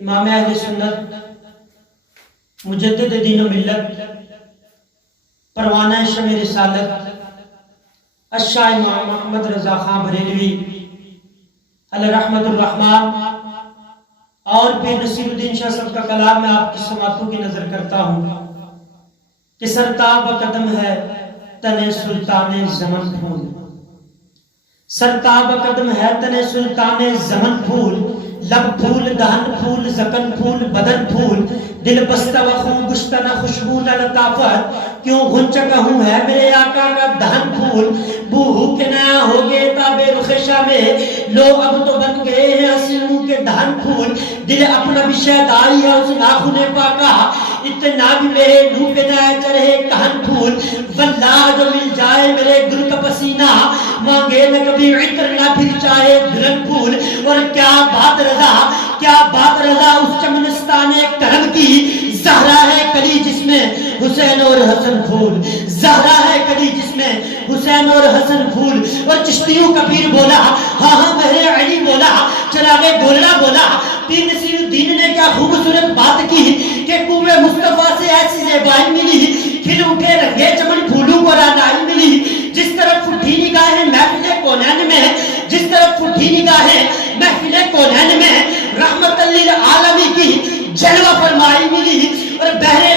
امام اہل سنت مجدد دین و ملت پروانہ شمع رسالت الشاہ امام محمد رضا خان بریلوی علیہ رحمت الرحمن اور پھر نصیر الدین شاہ صاحب کا کلام میں آپ کی سماعتوں کی نظر کرتا ہوں کہ سرتاب قدم ہے تن سلطان زمن پھول، سرتاب قدم ہے تن سلطان زمن پھول، لب پھول دہن پھول زکن پھول بدن پھول، دل بستہ و خون گشتہ نہ خوشبو نہ لطافت، کیوں غنچہ کہوں ہے میرے آقا کا دہن پھول، بوہو کے نیا ہو گئے تابے رخ شامے، لوگ اب تو بن گئے ہیں حسینوں کے دہن پھول، دل اپنا بھی شاید آئی ہے اس ناخن پاکا، اتنا بھی میرے نو پہ نہ چرہے کہن پھول، واللہ جو مل جائے میرے گل کا پسینہ، مانگے نہ کبھی عطر نہ پھر چاہے دلن پھول، اور کیا بات رضا، کیا بات رضا اس چمنستان کرم کی، زہرا ہے کلی جس میں حسین اور حسن پھول، زہرا ہے کلی جس میں حسین اور حسن پھول، اور چشتیوں کا پیر بولا ہاں ہاں مہر علی بولا، چراغ گولڑا بولا، پیر نصیر الدین نے کیا خوبصورت بات کی کہ کنویں مصطفیٰ سے ایسی زیبائی ملی، کھل اٹھے رنگے چمن پھولوں کو رانائی ملی، جس طرف اٹھی نگاہیں محفل کونین میں، جس طرف اٹھی نگاہیں محفل کونین میں، رحمت للعالمی کی جلوہ فرمائی ملی، اور بہر